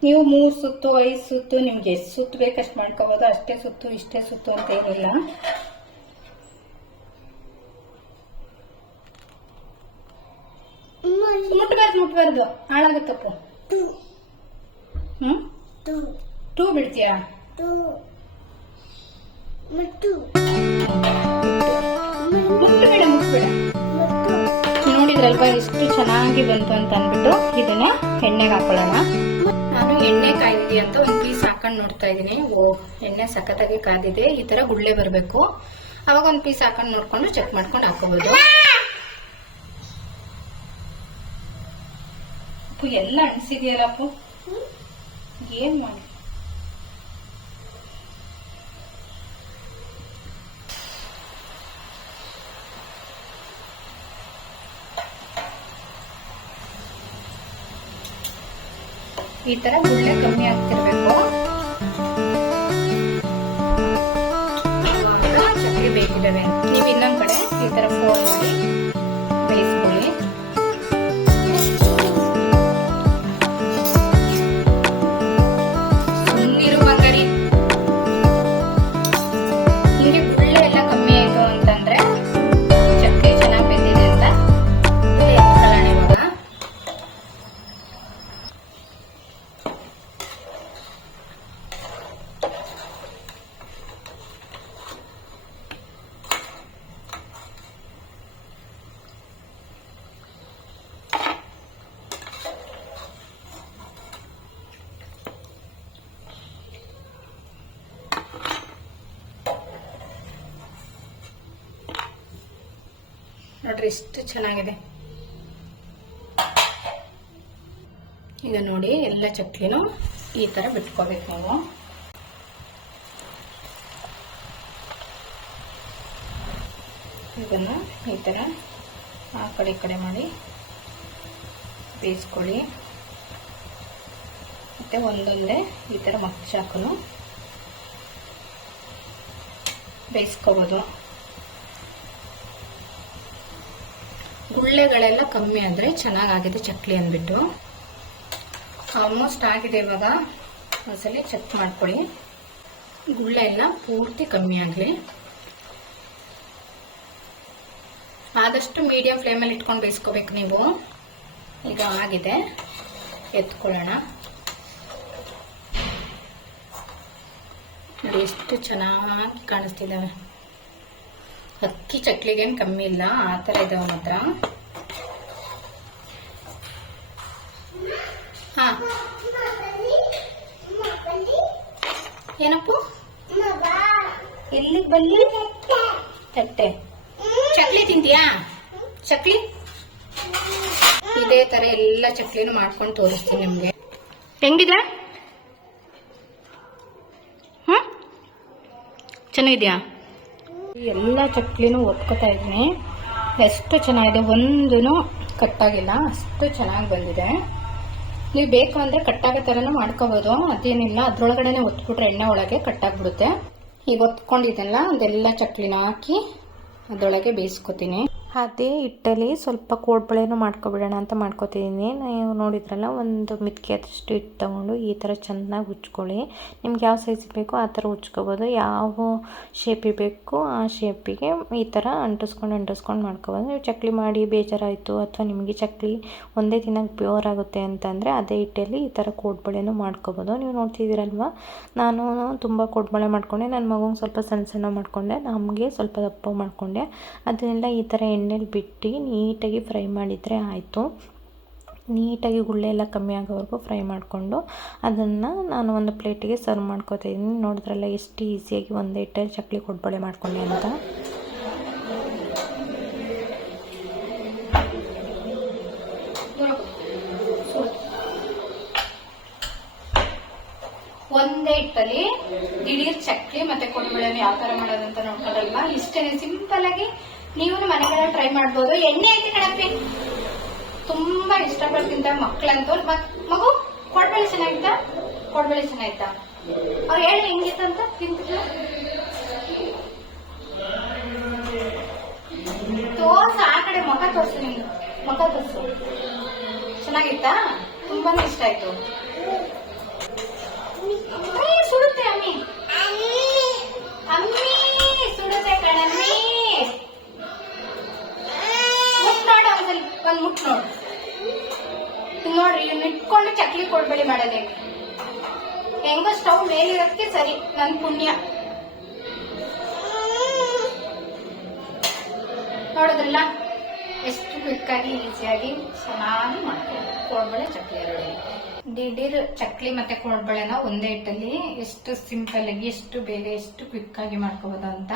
ನೀವು ಮೂರು ಸುತ್ತು, ಐದು ಸುತ್ತು, ನಿಮ್ಗೆ ಎಷ್ಟು ಸುತ್ತು ಬೇಕಷ್ಟು ಮಾಡ್ಕೋಬೋದು. ಅಷ್ಟೇ ಸುತ್ತು, ಇಷ್ಟೇ ಸುತ್ತು ಅಂತ ಏನಿಲ್ಲ. ಮುಟ್ಬಾರ್ದು ಮುಟ್ಬಾರ್ದು. ಹಾಳಾಗುತ್ತಪ್ಪು. ಹ್ಮ್? ಟೂ. ಬಿಡ್ತೀಯಾ? ಮುಟ್ಬೇಡ ಮುಟ್ಬೇಡ ನೋಡಿದ್ರಲ್ವಾ ಎಷ್ಟು ಚೆನ್ನಾಗಿ ಬಂತು ಅಂತ ಅಂದ್ಬಿಟ್ಟು ಇದನ್ನ ಎಣ್ಣೆಗೆ ಹಾಕೊಳ್ಳೋಣ. ನಾನು ಎಣ್ಣೆ ಕಾಯ್ದಿದೆ ಅಂತ ಒಂದ್ ಪೀಸ್ ಹಾಕೊಂಡು ನೋಡ್ತಾ ಇದೀನಿ ಓ ಎಣ್ಣೆ ಸಖತ್ತಾಗಿ ಕಾದಿದೆ. ಈ ತರ ಗುಳ್ಳೆ ಬರಬೇಕು. ಅವಾಗ ಒಂದ್ ಪೀಸ್ ಹಾಕೊಂಡು ನೋಡ್ಕೊಂಡು ಚೆಕ್ ಮಾಡ್ಕೊಂಡು ಹಾಕೋಬಹುದು ಎಲ್ಲ ಅನ್ಸಿದ್ಯಲ್ಲ ಏನ್ ಮಾಡಿ ಈ ತರ ಗುಳ್ಳೆ ಕಮ್ಮಿ ಆಗ್ತಿರ್ಬೇಕು ಚಕ್ರಿ ಬೇಕಿದ್ದಾವೆ ನೀವು ಇನ್ನೊಂದ್ ಕಡೆ ಈ ತರ ಫೋನ್ ಮಾಡಿ ಎಷ್ಟು ಚೆನ್ನಾಗಿದೆ. ಈಗ ನೋಡಿ ಎಲ್ಲ ಚಕ್ಲಿನೂ ಈ ತರ ಬಿಟ್ಕೋಬೇಕು ನಾವು. ಇದನ್ನ ಈ ತರ ಆ ಕಡೆ ಈ ಕಡೆ ಮಾಡಿ ಬೇಯಿಸ್ಕೊಳ್ಳಿ. ಮತ್ತೆ ಒಂದೊಂದೇ ಈ ತರ ಮಗ್ಚಾಕನು ಬೇಯಿಸ್ಕೋಬೋದು. ಗುಳ್ಳೆಗಳೆಲ್ಲ ಕಮ್ಮಿ ಆದರೆ ಚೆನ್ನಾಗಾಗಿದೆ ಚಕ್ಲಿ ಅಂದ್ಬಿಟ್ಟು. ಆಲ್ಮೋಸ್ಟ್ ಆಗಿದೆ ಇವಾಗ. ಒಂದ್ಸಲಿ ಚೆಕ್ ಮಾಡ್ಕೊಳ್ಳಿ ಗುಳ್ಳೆ ಎಲ್ಲ ಪೂರ್ತಿ ಕಮ್ಮಿ ಆಗಲಿ. ಆದಷ್ಟು ಮೀಡಿಯಂ ಫ್ಲೇಮಲ್ಲಿ ಇಟ್ಕೊಂಡು ಬೇಯಿಸ್ಕೋಬೇಕು ನೀವು. ಈಗ ಆಗಿದೆ. ಎತ್ಕೊಳ್ಳೋಣ. ಎಷ್ಟು ಚೆನ್ನಾಗಿ ಕಾಣಿಸ್ತಿದ್ದಾವೆ. ಅಕ್ಕಿ ಚಕ್ಲಿಗೇನು ಕಮ್ಮಿ ಇಲ್ಲ, ಆ ಥರ ಇದೆ ಹತ್ರ. ಹಾ. ಏನಪ್ಪ? ಎಲ್ಲಿಗೆ ಬಲ್ಲಿ? ತಟ್ಟೆ. ಚಕ್ಲಿ ತಿಂತೀಯಾ? ಚಕ್ಲಿ? ಇದೇ ತರ ಎಲ್ಲ ಚಕ್ಲಿನ ಮಾಡ್ಕೊಂಡು ತೋರಿಸ್ತೀನಿ ನಿಮ್ಗೆ. ಹೆಂಗಿದೆ? ಹ್ಮ್? ಚೆನ್ನಾಗಿದ್ಯಾ? ಎಲ್ಲ ಚಕ್ಲಿನೂ ಒತ್ಕೋತಾ ಇದ್ದೀನಿ. ಎಷ್ಟು ಚೆನ್ನಾಗಿದೆ? ಒಂದೂ ಕಟ್ಟಾಗಿಲ್ಲ ಅಷ್ಟು ಚೆನ್ನಾಗಿ ಬಂದಿದೆ. ನೀವು ಬೇಕು ಅಂದ್ರೆ ಕಟ್ಟಾಗೋ ಥರನೂ ಮಾಡ್ಕೋಬೋದು. ಅದೇನಿಲ್ಲ, ಅದ್ರೊಳಗಡೆನೆ ಒತ್ಬಿಟ್ರೆ ಎಣ್ಣೆ ಒಳಗೆ ಕಟ್ಟಾಗ್ಬಿಡುತ್ತೆ. ಈಗ ಒತ್ಕೊಂಡಿದ್ದೆಲ್ಲ ಅದೆಲ್ಲ ಚಕ್ಲಿನ ಹಾಕಿ ಅದ್ರೊಳಗೆ ಬೇಯಿಸ್ಕೊತೀನಿ. ಅದೇ ಹಿಟ್ಟಲ್ಲಿ ಸ್ವಲ್ಪ ಕೋಡ್ಬಳೆನೂ ಮಾಡ್ಕೊಬಿಡೋಣ ಅಂತ ಮಾಡ್ಕೊತಿದ್ದೀನಿ. ನೀವು ನೋಡಿದ್ರಲ್ಲ, ಒಂದು ಮಿತ್ಕೆಯಷ್ಟು ಹಿಟ್ಟು ತೊಗೊಂಡು ಈ ಥರ ಚೆನ್ನಾಗಿ ಉಚ್ಕೊಳ್ಳಿ ನಿಮ್ಗೆ ಯಾವ ಸೈಜ್ ಬೇಕೋ ಆ ಥರ ಉಚ್ಕೋಬೋದು ಯಾವ ಶೇಪಿಗೆ ಬೇಕು ಆ ಶೇಪಿಗೆ ಈ ಥರ ಅಂಟಿಸ್ಕೊಂಡು ಅಂಟಿಸ್ಕೊಂಡು ಮಾಡ್ಕೊಬೋದು. ನೀವು ಚಕ್ಲಿ ಮಾಡಿ ಬೇಜಾರಾಯಿತು ಅಥವಾ ನಿಮಗೆ ಚಕ್ಲಿ ಒಂದೇ ದಿನಕ್ಕೆ ಪ್ಯೂರ್ ಆಗುತ್ತೆ ಅಂತಂದರೆ ಅದೇ ಹಿಟ್ಟಲ್ಲಿ ಈ ಥರ ಕೋಡ್ಬಳೆನೂ ಮಾಡ್ಕೊಬೋದು. ನೀವು ನೋಡ್ತಿದ್ದೀರಲ್ವ? ನಾನು ತುಂಬ ಕೋಡ್ಬಳೆ ಮಾಡಿಕೊಂಡೆ. ನನ್ನ ಮಗುಂಗೆ ಸ್ವಲ್ಪ ಸಣ್ಣ ಸಣ್ಣ ಮಾಡಿಕೊಂಡೆ. ನಮಗೆ ಸ್ವಲ್ಪ ದಪ್ಪ ಮಾಡಿಕೊಂಡೆ. ಅದನ್ನೆಲ್ಲ ಈ ಥರ ಎಣ್ಣೆಲಿ ಬಿಟ್ಟು ನೀಟಾಗಿ ಫ್ರೈ ಮಾಡಿದರೆ ಆಯಿತು. ನೀಟಾಗಿ ಗುಳ್ಳೆ ಎಲ್ಲ ಕಮ್ಮಿ ಆಗೋವರೆಗೂ ಫ್ರೈ ಮಾಡಿಕೊಂಡು ಅದನ್ನು ನಾನು ಒಂದು ಪ್ಲೇಟಿಗೆ ಸರ್ವ್ ಮಾಡ್ಕೋತಾ ಇದ್ದೀನಿ. ನೋಡಿದ್ರಲ್ಲ ಎಷ್ಟು ಈಸಿಯಾಗಿ ಒಂದು ಹಿಟ್ಟಲ್ಲಿ ಚಕ್ಲಿ ಕೊಡ್ಬಳೆ ಮಾಡ್ಕೊಂಡೆ ಅಂತ. ಒಂದೇ ಹಿಟ್ಟಲ್ಲಿ ದಿಢೀರ್ ಚಕ್ಲಿ ಮತ್ತೆ ಕೊಡ್ಬಳೆ ಯಾವ ತರ ಮಾಡೋದಂತ ನೋಡ್ಕೊಳ್ಳಲ್ವಾ ಇಷ್ಟೇನೆ ಸಿಂಪಲ್ ಆಗಿ ನೀವು ಮನೆಗೆಲ್ಲ ಟ್ರೈ ಮಾಡ್ಬೋದು. ಎಣ್ಣೆ ಐತೆ ಕಣಪ್ಪಿ. ತುಂಬಾ ಇಷ್ಟಪಟ್ಟು ತಿಂತಾರೆ ಮಕ್ಳಂತೂ ಮತ್ ಮಗು, ಕೊಡ್ಬೇಳೆ ಚೆನ್ನಾಗಿತ್ತ? ಕೊಡ್ಬೇಳೆ ಚೆನ್ನಾಗಿತ್ತ? ಅವ್ರು ಹೇಳಿ ಹೆಂಗಿತ್ತಂತ ತಿಂತಿದ್ರು ತೋರ್ಸ, ಆ ಕಡೆ ಮುಖ ತೋರ್ಸು ನಿಮ್ದು ಮುಖ ತೋರ್ಸು. ಚೆನ್ನಾಗಿತ್ತಾ? ತುಂಬಾನೇ ಇಷ್ಟ ಆಯ್ತು. ಸುಡುತ್ತೆ, ಅಮ್ಮಿ. ಅಮ್ಮಿ, ಸುಡುತ್ತೆ ಕಣಮ್ಮಿ. ಒಂದ್ ಮುಟ್ ನೋಡು ಇದ್ ನೋಡ್ರಿ ಇಲ್ಲಿ ಇಟ್ಕೊಂಡು ಚಕ್ಲಿ ಕೊಡ್ಬೇಡಿ ಮಾಡೋದೇ ಹೆಂಗ ಸ್ಟವ್ ಮೇಲಿರೋದಕ್ಕೆ ಸರಿ, ನನ್ ಪುಣ್ಯ. ನೋಡೋದ್ರಲ್ಲ, ಎಷ್ಟು ಕ್ವಿಕ್ಕಾಗಿ ಈಸಿಯಾಗಿ ಚೆನ್ನಾಗಿ ಮಾಡ್ತೀವಿ. ಕೋಡ್ಬಳೆ ಚಕ್ಲಿ ರೆಡಿ ದಿಢೀರ್ ಚಕ್ಲಿ ಮತ್ತೆ ಕೋಡ್ಬಳೆನ ಒಂದೇ ಇಟ್ಟಲ್ಲಿ ಎಷ್ಟು ಸಿಂಪಲ್ ಆಗಿ, ಎಷ್ಟು ಬೇಗ, ಎಷ್ಟು ಕ್ವಿಕ್ ಆಗಿ ಮಾಡ್ಕೋಬಹುದು ಅಂತ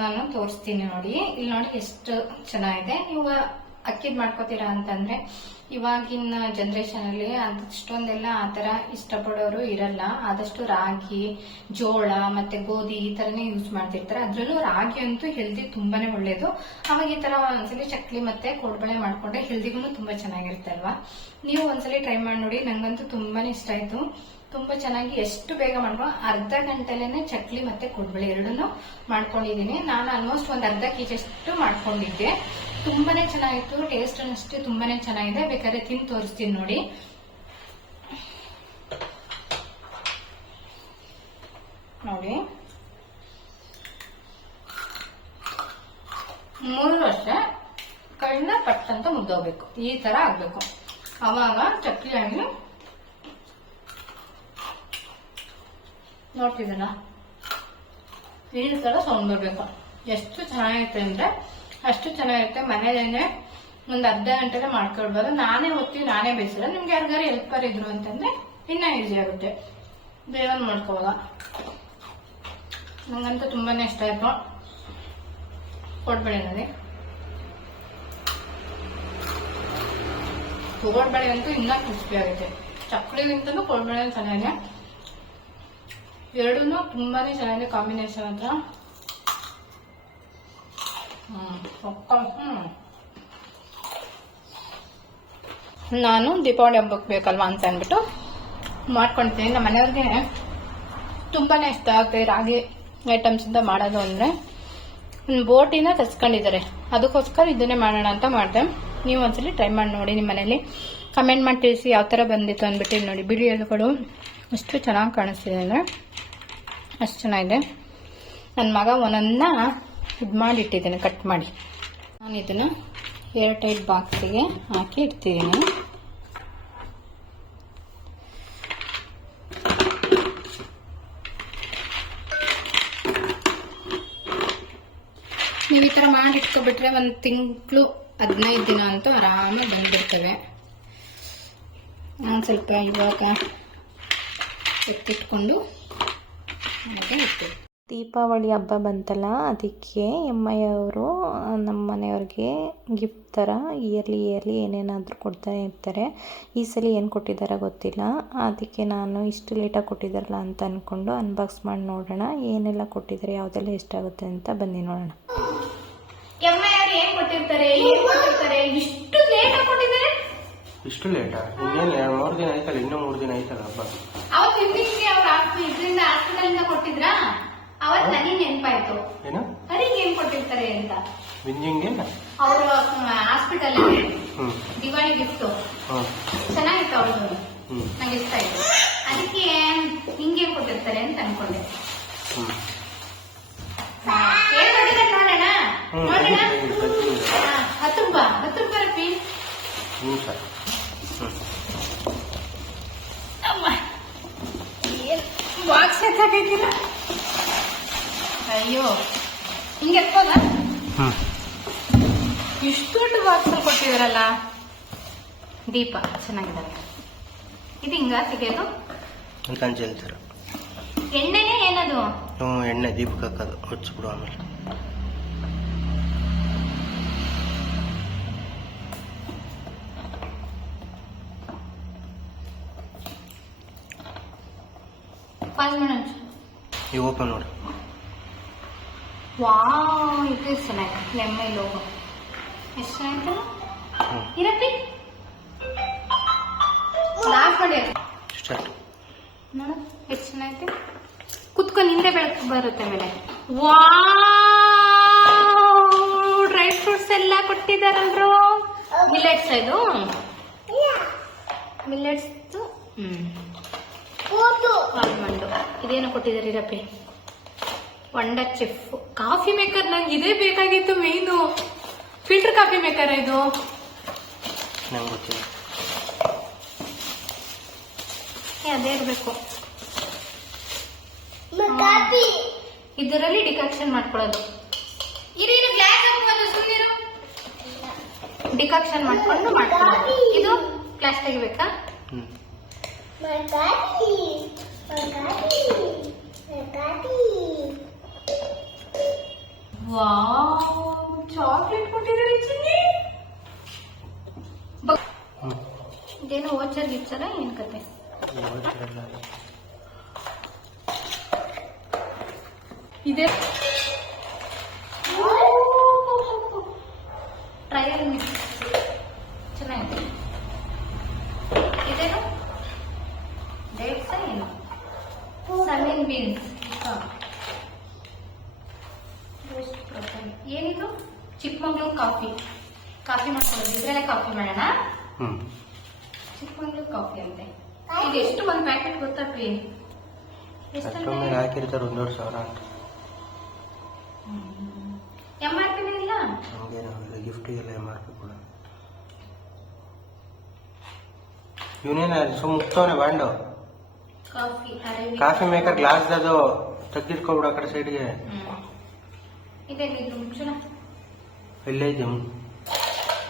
ನಾನು ತೋರಿಸ್ತೀನಿ ನೋಡಿ. ಇಲ್ಲಿ ನೋಡಿ ಎಷ್ಟು ಚೆನ್ನಾಗಿದೆ. ನೀವು ಅಕ್ಕಿದ್ ಮಾಡ್ಕೋತೀರಾ ಅಂತಂದ್ರೆ, ಇವಾಗಿನ ಜನರೇಷನ್ ಅಲ್ಲಿ ಅಷ್ಟೊಂದೆಲ್ಲ ಆತರ ಇಷ್ಟಪಡೋರು ಇರಲ್ಲ. ಆದಷ್ಟು ರಾಗಿ, ಜೋಳ ಮತ್ತೆ ಗೋಧಿ ಈ ತರನೇ ಯೂಸ್ ಮಾಡ್ತಿರ್ತಾರೆ. ಅದ್ರಲ್ಲೂ ರಾಗಿ ಅಂತೂ ಹೆಲ್ದಿ ತುಂಬಾನೇ ಒಳ್ಳೇದು. ಅವಾಗ ಈ ತರ ಒಂದ್ಸಲಿ ಚಕ್ಲಿ ಮತ್ತೆ ಕೋಡ್ಬಳೆ ಮಾಡ್ಕೊಂಡ್ರೆ ಹೆಲ್ದಿಗೂ ತುಂಬಾ ಚೆನ್ನಾಗಿರುತ್ತೆ ಅಲ್ವಾ? ನೀವು ಒಂದ್ಸಲಿ ಟ್ರೈ ಮಾಡಿ ನೋಡಿ, ನಂಗಂತೂ ತುಂಬಾನೇ ಇಷ್ಟ ಆಯ್ತು. ತುಂಬಾ ಚೆನ್ನಾಗಿ ಎಷ್ಟು ಬೇಗ ಮಾಡ್ಕೊಂಡು ಅರ್ಧ ಗಂಟೆಲೇನೆ ಚಕ್ಲಿ ಮತ್ತೆ ಕೋಡ್ಬಳೆ ಎರಡನ್ನು ಮಾಡ್ಕೊಂಡಿದೀನಿ ನಾನು ಆಲ್ಮೋಸ್ಟ್ ಒಂದ್ ಅರ್ಧ ಕೆಜಿಯಷ್ಟು ಮಾಡ್ಕೊಂಡಿದ್ದೆ. ತುಂಬಾನೇ ಚೆನ್ನಾಗಿತ್ತು ಟೇಸ್ಟ್ ಅಷ್ಟೇ ತುಂಬಾನೇ ಚೆನ್ನಾಗಿದೆ. ಬೇಕಾದ್ರೆ ತಿಂದು ತೋರಿಸ್ತೀನಿ ನೋಡಿ. ನೋಡಿ. ಮೂರು ವರ್ಷ ಕಣ್ಣ ಪಟ್ಟಂತ ಮುದ್ದೋಗ್ಬೇಕು ಈ ತರ ಆಗ್ಬೇಕು. ಅವಾಗ ಚಕ್ಲಿ ಆಗಿ ನೋಡ್ತಿದ್ದಲ್ಲ ಈ ಥರ ಸೌಂಡ್ ಬರಬೇಕು. ಎಷ್ಟು ಚೆನ್ನಾಗಿರುತ್ತೆ ಅಂದರೆ, ಅಷ್ಟು ಚೆನ್ನಾಗಿರುತ್ತೆ. ಮನೇಲೇನೆ ಒಂದು ಅರ್ಧ ಗಂಟೆಲೆ ಮಾಡ್ಕೊಳ್ಬೋದು. ನಾನೇ ಓದ್ತೀವಿ, ನಾನೇ ಬೇಯಿಸಿಲ್ಲ ನಿಮ್ಗೆ ಯಾರಿಗಾರು ಹೆಲ್ಪರ್ ಇದ್ರು ಅಂತಂದ್ರೆ ಇನ್ನೂ ಈಸಿ ಆಗುತ್ತೆ. ಬೇಗ ಮಾಡ್ಕೋಬೋದ? ನಂಗಂತೂ ತುಂಬಾನೇ ಇಷ್ಟ ಆಯ್ತು. ಕೊಡ್ಬೇಡಿ ನನಗೆ ಕೋಡ್ಬಳೆ ಅಂತೂ ಇನ್ನೂ ಕ್ರಿಸ್ಪಿ ಆಗುತ್ತೆ. ಚಕ್ಲಿಗಿಂತಲೂ ಕೋಡ್ಬಳೆ ಚೆನ್ನಾಗಿದೆ ಎರಡೂ ತುಂಬಾನೇ ಚೆನ್ನಾಗಿದೆ ಕಾಂಬಿನೇಷನ್ ಅಂತ. ನಾನು ದೀಪಾವಳಿ ಹಬ್ಬಕ್ಕೆ ಬೇಕಲ್ವಾ ಅಂತ ಅಂದ್ಬಿಟ್ಟು ಮಾಡ್ಕೊಳ್ತೀನಿ ನಮ್ಮ ಮನೆಯವ್ರಿಗೆ ತುಂಬಾನೇ ಇಷ್ಟ ಆಗುತ್ತೆ ರಾಗಿ ಐಟಮ್ಸ್ ಇಂದ ಮಾಡೋದು ಅಂದ್ರೆ. ಬೋಟಿನ ತರ್ಸ್ಕೊಂಡಿದ್ದಾರೆ. ಅದಕ್ಕೋಸ್ಕರ ಇದನ್ನೇ ಮಾಡೋಣ ಅಂತ ಮಾಡಿದೆ. ನೀವು ಒಂದ್ಸಲಿ ಟ್ರೈ ಮಾಡಿ ನೋಡಿ ನಿಮ್ಮ ಮನೇಲಿ. ಕಮೆಂಟ್ ಮಾಡಿ ತಿಳಿಸಿ ಯಾವ ಥರ ಬಂದಿತ್ತು ಅಂದ್ಬಿಟ್ಟು ನೋಡಿ ಬಿಳಿ ಎಲೆಗಳು ಅಷ್ಟು ಚೆನ್ನಾಗಿ ಕಾಣಿಸ್ತಿದೆ ಅಂದರೆ ಅಷ್ಟು ಚೆನ್ನಾಗಿದೆ. ನನ್ನ ಮಗ ಒಂದನ್ನು ಇದು ಮಾಡಿ ಇಟ್ಟಿದ್ದೀನಿ ಕಟ್ ಮಾಡಿ. ನಾನು ಇದನ್ನು ಏರ್ ಟೈಟ್ ಬಾಕ್ಸಿಗೆ ಹಾಕಿ ಇಡ್ತಿದ್ದೀನಿ. ನೀವು ಈ ಥರ ಮಾಡಿ ಇಟ್ಕೊಬಿಟ್ರೆ ಒಂದು ತಿಂಗಳು ಹದಿನೈದು ದಿನ ಅಂತೂ ಆರಾಮಾಗಿ ಬಂದ್ಬಿಡ್ತವೆ. ನಾನು ಸ್ವಲ್ಪ ಇವಾಗ ಎತ್ತಿಟ್ಕೊಂಡು ಮನೆಗೆ ಇಡ್ತೀವಿ. ದೀಪಾವಳಿ ಹಬ್ಬ ಬಂತಲ್ಲ ಅದಕ್ಕೆ ಎಮ್ಮಯ್ಯವರು ನಮ್ಮ ಮನೆಯವ್ರಿಗೆ ಗಿಫ್ಟ್ ಥರ ಇಯರ್ಲಿ ಇಯರ್ಲಿ ಏನೇನಾದರೂ ಕೊಡ್ತಾನೆ ಇರ್ತಾರೆ ಈ ಸಲ ಏನು ಕೊಟ್ಟಿದ್ದಾರೆ ಗೊತ್ತಿಲ್ಲ. ಅದಕ್ಕೆ ನಾನು ಇಷ್ಟು ಲೇಟಾಗಿ ಕೊಟ್ಟಿದ್ದಾರಲ್ಲ ಅಂತ ಅಂದ್ಕೊಂಡು ಅನ್ಬಾಕ್ಸ್ ಮಾಡಿ ನೋಡೋಣ. ಏನೆಲ್ಲ ಕೊಟ್ಟಿದ್ದಾರೆ ಯಾವುದೆಲ್ಲ ಎಷ್ಟಾಗುತ್ತೆ ಅಂತ ಬನ್ನಿ ನೋಡೋಣ. ಕೊಟ್ಟಿರ್ತಾರೆ ಕೊಟ್ಟಿರ್ತಾರೆ ಇಷ್ಟು ಇಷ್ಟು ಲೇಟಾ ಇನ್ನೇನು ಎರಡು ಮೂರು ದಿನ ಆಯ್ತಲ್ಲ ಇನ್ನೂ ಮೂರು ದಿನ ಆಯ್ತಲ್ಲ ಹಬ್ಬ? ಅವತ್ತು ಹಿಂದಿಗೆ ಅವ್ರ ಇದರಿಂದ ಹಾಸ್ಪಿಟಲ್ ಕೊಟ್ಟಿದ್ರ? ಅವತ್ ನನಗೆ ನೆನಪಾಯ್ತು. ಏನು? ಕೊಟ್ಟಿರ್ತಾರೆ ಅಂತ. ಅವರು ಹಾಸ್ಪಿಟಲ್ ದಿವಾಳಿ ಗಿಫ್ಟ್ ಚೆನ್ನಾಗಿತ್ತು ಅವ್ರದ್ದು. ಹ್ಞೂ ನಂಗೆ ಇಷ್ಟ ಆಯ್ತು. ಅದಕ್ಕೆ ಹಿಂಗೆ ಕೊಟ್ಟಿರ್ತಾರೆ ಅಂತ ಅನ್ಕೊಂಡೆ. ನೋಡೋಣ? ಹತ್ತು ರೂಪಾಯಿ ಹತ್ತು ರೂಪಾಯಿ. ರಪ್ಪಿ ನಿಮಿಷ ಹ್ಞೂ ಅಮ್ಮ ಏನ್ ಬಾಕ್ಸ್ ಎತ್ತಾಕೈತಿಲ್ಲ ಅಯ್ಯೋ. ಹಿಂಗೆ ಇಷ್ಟು ದೊಡ್ಡ ಬಾಕ್ಸ್ ಕೊಟ್ಟಿದ್ರಲ್ಲ. ದೀಪ ಚೆನ್ನಾಗಿದ್ದಾರೆ. ಇದು ಹಿಂಗ ತೆಗೆಯೋದು ಅಂತ ಎಣ್ಣೆನೇ ಏನದು? ಹ್ಞೂ ಎಣ್ಣೆ ದೀಪಕ್ಕೆ ಹಾಕೋದು ಹಚ್ಚಿಬಿಡು ಆಮೇಲೆ. ಪಾಸ್ ಮಿನಿಟ್ಸ್ ಈಗ ಓಪನ್ ನೋಡು. ವಾವ್ ಇದು ಚೆನ್ನಾಗಿದೆ ಎಮ್ಮೆ ಲೋಗೋ ಎಷ್ಟು ಚೆನ್ನಾಗಿತ್ತು ಇರಪ್ಪಿ ಲಾಕ್ ಮಾಡಿ ಸ್ಟಾರ್ಟ್ ನೋಡು ಎಷ್ಟು ಚೆನ್ನಾಗಿದೆ ಕುತ್ಕೊಂಡು ಹಿಂದೆ ಬೆಳಕು ಬರುತ್ತೆ ಮೇಲೆ. ವಾ ಡ್ರೈ ಫ್ರೂಟ್ಸ್ ಎಲ್ಲ ಕೊಟ್ಟಿದಾರಲ್ರು ಮಿಲೆಟ್ಸ್ ಇದು ಮಿಲೆಟ್ಸ್ ಹ್ಮ್ ಆಲ್ಮಂಡು ಇದೇನು ಕೊಟ್ಟಿದ್ದಾರೆ ರಪ್ಪಿ ವಂಡರ್ ಚೆಫ್. ಕಾಫಿ ಮೇಕರ್ ನಂಗೆ ಇದೇ ಬೇಕಾಗಿತ್ತು ಮೇಯ್ನು ಫಿಲ್ಟರ್ ಕಾಫಿ ಮೇಕರ್ ಇದು? ನಂಗೆ ಗೊತ್ತಿಲ್ಲ. ಏ, ಅದೇ ಇರಬೇಕು. ಇದರಲ್ಲಿ ಡಿಕಾಕ್ಷನ್ ಮಾಡ್ಕೊಳ್ಳೋದು. ಡಿಕಾಕ್ಷನ್ ಮಾಡ್ಕೊಂಡು ಮಾಡ್ಕೊಳ್ಳೋದು. ಇದು ಗ್ಲಾಸ್ ತೆಗಿಬೇಕಾ? ಹ್ಞೂ ವಾವ್ ಚಾಕ್ಲೇಟ್ ಕೊಟ್ಟಿದ್ದಾರೆ ಚಿನ್ನಿ ಬ- ಹ್ಞೂ ಇದೇನೋ ಓಚರ್ ಗಿಚ್ಚರ ಏನ್ ಕತೆ ಯೋಚನೆಲ್ಲ ಇದೆ ಟ್ರಯಲ್ ಮಿಕ್ಸ್ ಚೆನ್ನಾಗಿದೆ ಇದೇನು ಡೇಟ್ಸ್ ಏನು ಸನ್ನಿನ್ ಬೀನ್ಸ್ ಏನಿದು ಚಿಕ್ಕಮಂಗ್ಳೂರು ಕಾಫಿ ಕಾಫಿ ಮಾಡ್ಕೊಳ್ಳೋದು ಇದ್ರಲ್ಲೇ ಕಾಫಿ ಮಾಡೋಣ ಹ್ಞೂ ಚಿಕ್ಕಮಂಗ್ಳೂರು ಕಾಫಿ ಅಂತೆ ಇದು ಎಷ್ಟು ಒಂದು ಪ್ಯಾಕೆಟ್ ಗೊತ್ತಪ್ಪಿ ಹಾಕಿರ್ತಾರೆ ಒಂದೂವರೆ ಸಾವಿರ ಅಂತ ಎಂ ಆರ್ ಪಿನೇ ಇಲ್ಲ? ನಮಗೇನಾಗಲ್ಲ ಗಿಫ್ಟಿಗೆಲ್ಲ ಎಂ ಆರ್ ಪಿ ಕೂಡ ಇವನೇನ ಸುಮ್ಮ ಮುಕ್ತವನೆ ಬಾಂಡು? ಕಾಫಿ ಕಾಫಿ ಮೇಕರ್ ಗ್ಲಾಸ್ ಅದು ತೆಗ್ದಿಟ್ಕೊಬಿಡು ಆ ಕಡೆ ಸೈಡ್ಗೆ ಇದೇನಿದು ಮುಚ್ಚಳ ಇಲ್ಲೇ ಇದೆ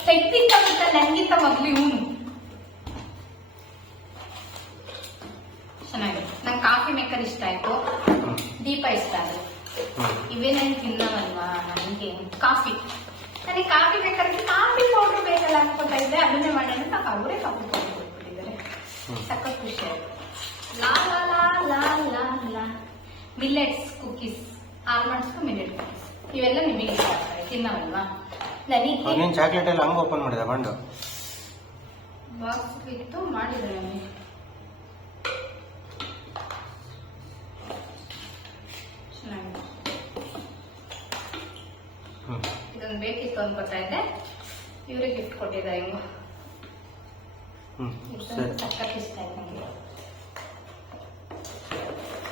ತೆಗ್ದಿತ್ತ ಮೊದ್ಲು ಇವನು. ಚೆನ್ನಾಗಿದೆ. ನಂಗೆ ಕಾಫಿ ಮೇಕರ್ ಇಷ್ಟ ಆಯ್ತು. ದೀಪ ಇಷ್ಟ ಆಯ್ತು. ಇವೇನೇನು ತಿನ್ನವಲ್ವಾ? ನನಗೆ ಕಾಫಿ. ನನಗೆ ಕಾಫಿ ಬೇಕಾದ್ರೆ ಕಾಫಿ ಪೌಡರ್ ಬೇಕಲ್ಲ ಅನ್ಕೊತಾ ಇದ್ದೆ. ಅದನ್ನೇ ಮಾಡೋಣ ನಾವು ಅವರೇ ಕಾಫಿ ಪೌಡರ್ ಕೊಟ್ಬಿಟ್ಟಿದ್ದಾರೆ. ಸಖತ್ ಖುಷಿ ಆಯ್ತು. ಲಾ ಲಾ ಲಾ ಲಾ ಲಾ ಲಾ. Millets cookies almonds millet cookies ಇವೆಲ್ಲ ನಿಮಗೆ ಇಷ್ಟ ಆಗ್ತವೆ. ತಿನ್ನವಲ್ವಾ? ನನಗೆ ನೀನು ಚಾಕ್ಲೇಟ್ ಎಲ್ಲ ಹಂಗೆ ಓಪನ್ ಮಾಡಿದೆ ಬಂಡು ಬಾಕ್ಸ್ ಇತ್ತು ಮಾಡಿದ್ರೆ. ಚೆನ್ನಾಗಿದೆ ಇದೊಂದು ಬೇಕಿತ್ತು ಅನ್ಕೋತಾ ಇದ್ದೆ ಇವ್ರಿಗೆ ಗಿಫ್ಟ್ ಕೊಟ್ಟಿದ್ದ ಇವು ಸಖತ್ ಇಷ್ಟ ಆಯ್ತು ನನಗೆ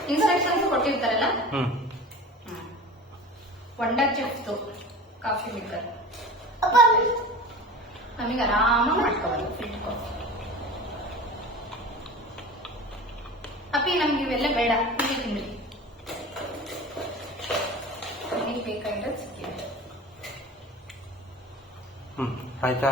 ಇನ್ಸ್ಟ್ರಕ್ಷನ್ಸ್ ಕೊಟ್ಟಿರ್ತಾರಲ್ಲ? ವಂಡರ್ ಚೆಫ್ತು ಕಾಫಿ ಮೇಕರ್ ನಮಗೆ ಆರಾಮಾಗಿ ಮಾಡ್ಕೋಬೋದು ಫಿಲ್ಟ್ ಕಾಫಿ ಅಪ್ಪಿ ನಮ್ಗೆ ಇವೆಲ್ಲ ಬೇಡ ತಿಂಡಿ ತಿಂದ್ರಿ ನಮಗೆ ಬೇಕಾಗಿರೋದು ಸಿಕ್ಕಿದೆ. ಹ್ಞೂ ಆಯ್ತಾ?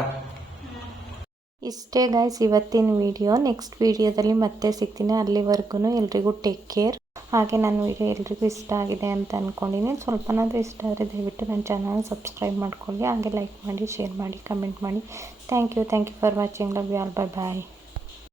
ಇಷ್ಟೇ ಗಾಯ್ಸ್ ಇವತ್ತಿನ ವಿಡಿಯೋ ನೆಕ್ಸ್ಟ್ ವಿಡಿಯೋದಲ್ಲಿ ಮತ್ತೆ ಸಿಗ್ತೀನಿ. ಅಲ್ಲಿವರೆಗೂ ಎಲ್ರಿಗೂ ಟೇಕ್ ಕೇರ್ ಹಾಗೆ ನನ್ನ ವಿಡಿಯೋ ಎಲ್ರಿಗೂ ಇಷ್ಟ ಆಗಿದೆ ಅಂತ ಅಂದ್ಕೊಂಡಿನಿ ಸ್ವಲ್ಪನಾದರೂ ಇಷ್ಟ ಆದರೆ ದಯವಿಟ್ಟು ನನ್ನ ಚಾನಲ್ ಸಬ್ಸ್ಕ್ರೈಬ್ ಮಾಡ್ಕೊಳ್ಳಿ. ಹಾಗೆ ಲೈಕ್ ಮಾಡಿ ಶೇರ್ ಮಾಡಿ ಕಮೆಂಟ್ ಮಾಡಿ. Thank you thank you for watching love you all bye bye